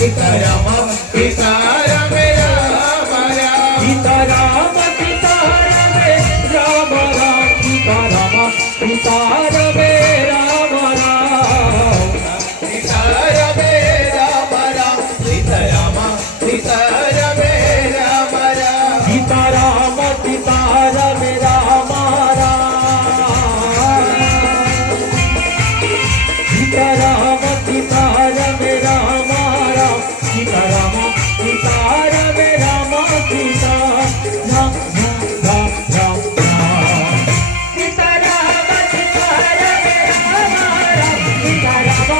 Sitaram Sitaram Ram Ram Sitaram Sitaram Ram Ram Sitaram Sitaram Ram Ram Sitaram Ram Ram Sitaram Sitaram Ram Ram Sitaram Sitaram Ram Ram Sitaram Sitaram Ram Ram Sitaram Sitaram Ram Sita Ram Ram Ram Ram Sitaram Sitaram Ram Ram Sitaram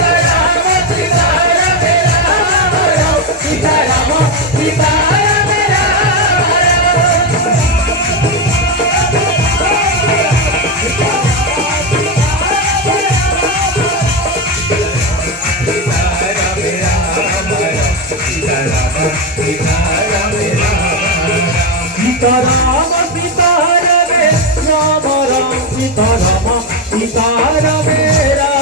Sitaram Sitaram Sitaram Ram Ram Sitaram Sitaram Sitaram Sitaram Sitaram Ram Ram Sitaram Sitaram Ram